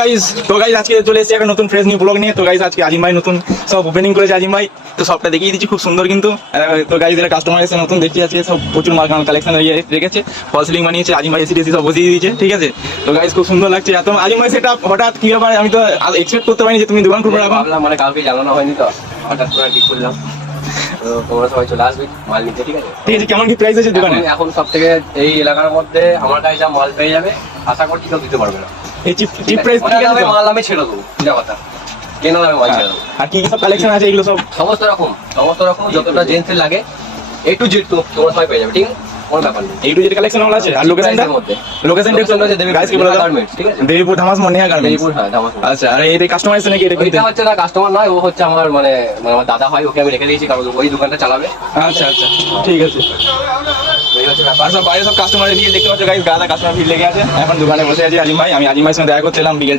Guys আজকে চলে এসেছি একটা নতুন ফ্রেশ নিউ ব্লগ নিয়ে। তো গাইস আজকে আজিম ভাই নতুন সব ওপেনিং করেছে আজিম ভাই, তো সবটা দেখিয়ে দিচ্ছি, খুব সুন্দর কিন্তু। তো গাইস এরা কাস্টমার এসে নতুন দেখছি আজকে সব প্রচুর মাল কালেকশন রেখেছে, ফল সিলিং বানিয়েছে আজিম ভাই, এসি টেসি সব বসিয়ে দিয়েছে, ঠিক আছে। তো গাইস খুব সুন্দর লাগছে। এত আজিম ভাই সেটা হঠাৎ কি ব্যাপার, আমি তো এক্সপেক্ট করতে পারিনি যে তুমি দোকান খুলবে এখন। মানে কাউকে জানানো হয়নি, তো হঠাৎ করে ঠিক করলাম। তো তোমরা সবাই চলে আসবে মাল নিতে, ঠিক আছে? ঠিক আছে, কেমন কি প্রাইস আছে দোকানে? এখন সব থেকে এই এলাকার মধ্যে আমার কাছে যা মাল পেয়ে যাবে, আশা করছি কেউ দিতে পারবে না। এই চিপ প্রাইস ঠিক আছে? মাল আমি ছেড়ে দেবো, যা কথা কেনা দামে মাল ছেড়ে দেবো। আর কি কি সব কালেকশন আছে এগুলো সব? সমস্ত রকম যতটা জেন্টসের লাগে A to Z তো তোমরা সবাই পেয়ে যাবে, ঠিক আছে? কোনো ব্যাপার নেই। এই টু জেড কালেকশন হল আছে। আর লোকেশনটা মধ্যে লোকেশনটা গাইস কি বলে দাও? গার্মেন্টস, ঠিক আছে? দেবীপুর ধামাস নেহা গার্মেন্টস। দেবীপুর, হ্যাঁ, ধামাস। আচ্ছা, আর এই কাস্টমার এসে নাকি এটা কিনতে? এটা হচ্ছে না কাস্টমার নয়, ও হচ্ছে আমার মানে আমার দাদা হয়, ওকে আমি রেখে দিয়েছি কারণ ওই দোকানটা চালাবে। আচ্ছা আচ্ছা, ঠিক আছে। এই হচ্ছে ব্যাপার। আর সব বাইরে সব কাস্টমার দিয়ে দেখতে পাচ্ছ গাইস, গাদা কাস্টমার ভিড় লেগে আছে। এখন দোকানে বসে আছি আজিম ভাই, আমি আজিম ভাইয়ের সঙ্গে দেখা করছিলাম বিকেল টাইম।